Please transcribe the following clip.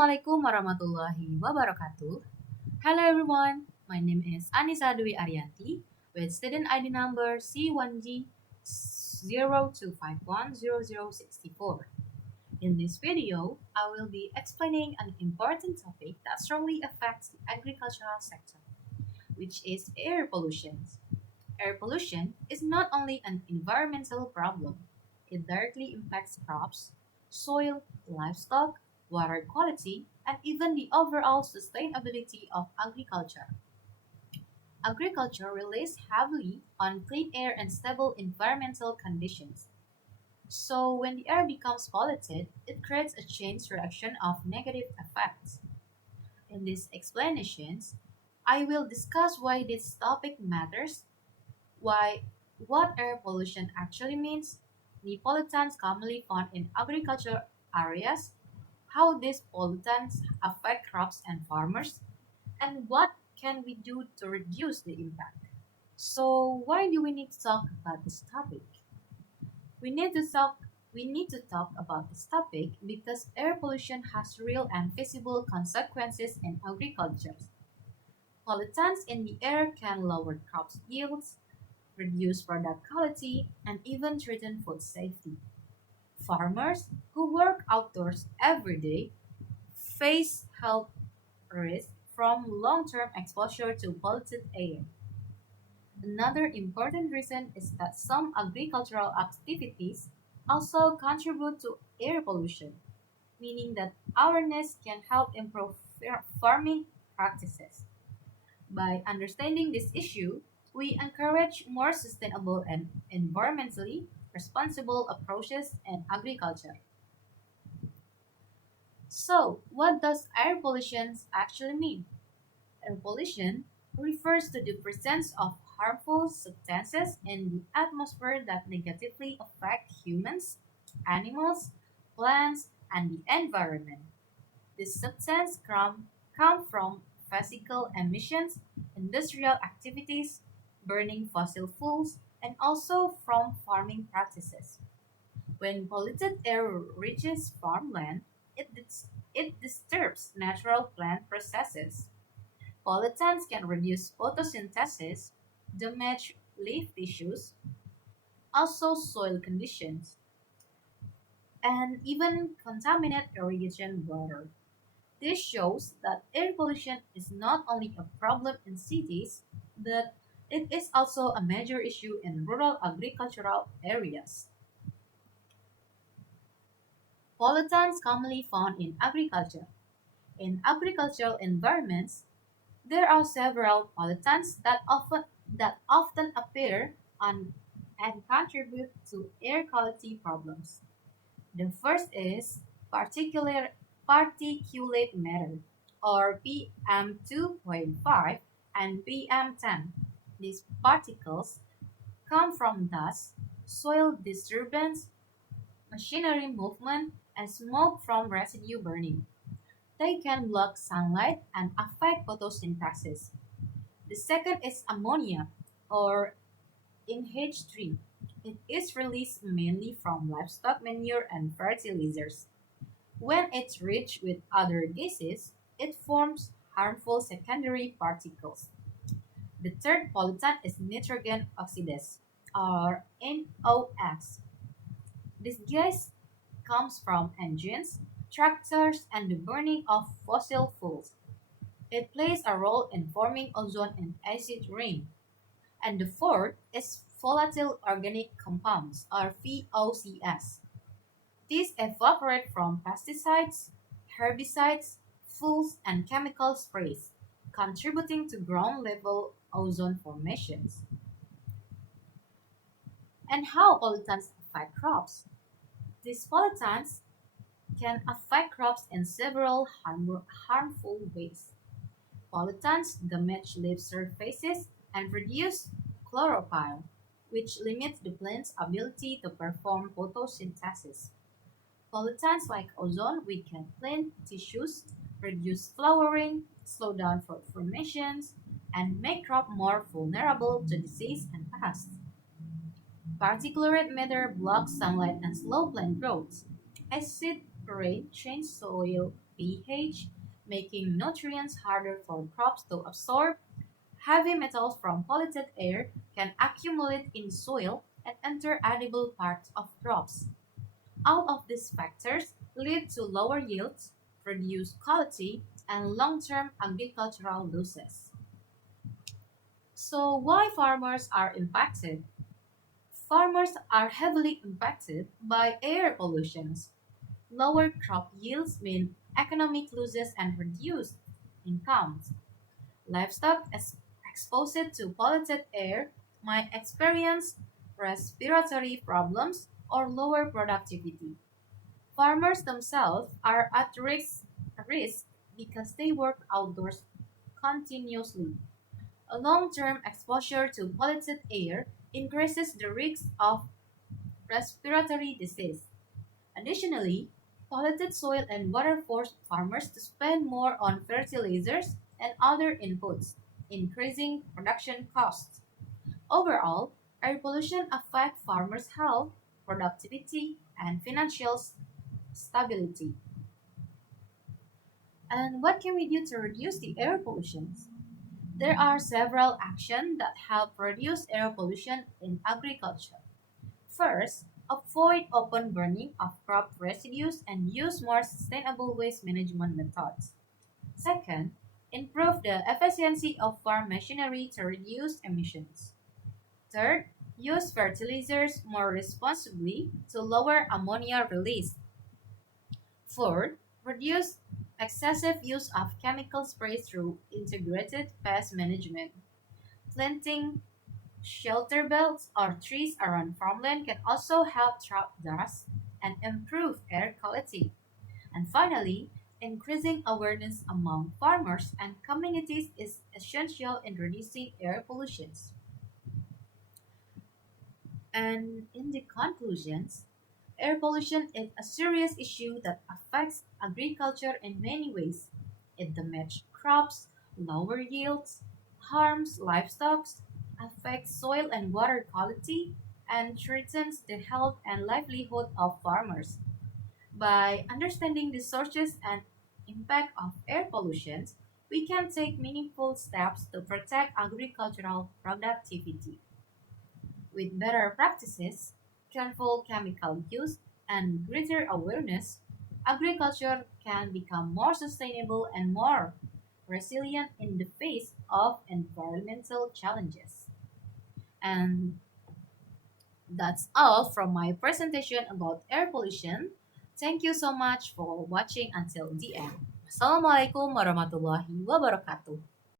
Assalamualaikum warahmatullahi wabarakatuh. Hello everyone, my name is Annisa Dwi Aryanti with student ID number C1G02510064. In this video, I will be explaining an important topic that strongly affects the agricultural sector, which is air pollution. Air pollution is not only an environmental problem, it directly impacts crops, soil, livestock, water quality, and even the overall sustainability of agriculture. Agriculture relies heavily on clean air and stable environmental conditions. So, when the air becomes polluted, it creates a chain reaction of negative effects. In these explanations, I will discuss why this topic matters, why what air pollution actually means, the pollutants commonly found in agricultural areas, how these pollutants affect crops and farmers, and what can we do to reduce the impact. So why do we need to talk about this topic? We need to talk we need to talk about this topic because air pollution has real and visible consequences in agriculture. Pollutants in the air can lower crop yields, reduce product quality, and even threaten food safety. Farmers who work outdoors every day face health risks from long-term exposure to polluted air. Another important reason is that some agricultural activities also contribute to air pollution, meaning that awareness can help improve farming practices. By understanding this issue, we encourage more sustainable and environmentally responsible approaches in agriculture. So, what does air pollution actually mean? Air pollution refers to the presence of harmful substances in the atmosphere that negatively affect humans, animals, plants, and the environment. These substances come from physical emissions, industrial activities, burning fossil fuels, and also from farming practices. When polluted air reaches farmland, it disturbs natural plant processes. Pollutants can reduce photosynthesis, damage leaf tissues, also soil conditions, and even contaminate irrigation water. This shows that air pollution is not only a problem in cities, but it is also a major issue in rural agricultural areas. Pollutants commonly found in agriculture. In agricultural environments, there are several pollutants that often appear on and contribute to air quality problems. The first is particulate matter, or PM2.5 and PM10. These particles come from dust, soil disturbance, machinery movement, and smoke from residue burning. They can block sunlight and affect photosynthesis. The second is ammonia, or NH3. It is released mainly from livestock manure and fertilizers. When it's rich with other gases, it forms harmful secondary particles. The third pollutant is nitrogen oxidase, or NOx. This gas comes from engines, tractors, and the burning of fossil fuels. It plays a role in forming ozone and acid rain. And the fourth is volatile organic compounds, or VOCs. These evaporate from pesticides, herbicides, fuels, and chemical sprays, contributing to ground level ozone formations. And how pollutants affect crops? These pollutants can affect crops in several harmful ways. Pollutants damage leaf surfaces and reduce chlorophyll, which limits the plant's ability to perform photosynthesis. Pollutants like ozone weaken plant tissues, reduce flowering, slow down fruit formations, and make crop more vulnerable to disease and pests. Particulate matter blocks sunlight and slow plant growth. Acid rain changes soil pH, making nutrients harder for crops to absorb. Heavy metals from polluted air can accumulate in soil and enter edible parts of crops. All of these factors lead to lower yields, reduced quality, and long-term agricultural losses. So why farmers are impacted? Farmers are heavily impacted by air pollutions. Lower crop yields mean economic losses and reduced incomes. Livestock exposed to polluted air might experience respiratory problems or lower productivity. Farmers themselves are at risk because they work outdoors continuously. A long-term exposure to polluted air increases the risk of respiratory disease. Additionally, polluted soil and water force farmers to spend more on fertilizers and other inputs, increasing production costs. Overall, air pollution affects farmers' health, productivity, and financial stability. And what can we do to reduce the air pollution? There are several actions that help reduce air pollution in agriculture. First, avoid open burning of crop residues and use more sustainable waste management methods. Second, improve the efficiency of farm machinery to reduce emissions. Third, use fertilizers more responsibly to lower ammonia release. Fourth, reduce excessive use of chemical sprays through integrated pest management. Planting shelter belts or trees around farmland can also help trap dust and improve air quality. And finally, increasing awareness among farmers and communities is essential in reducing air pollution. And in the conclusions, air pollution is a serious issue that affects agriculture in many ways. It damages crops, lower yields, harms livestock, affects soil and water quality, and threatens the health and livelihood of farmers. By understanding the sources and impact of air pollution, we can take meaningful steps to protect agricultural productivity. With better practices, careful chemical use, and greater awareness, agriculture can become more sustainable and more resilient in the face of environmental challenges. And that's all from my presentation about air pollution. Thank you so much for watching until the end. Assalamualaikum warahmatullahi wabarakatuh.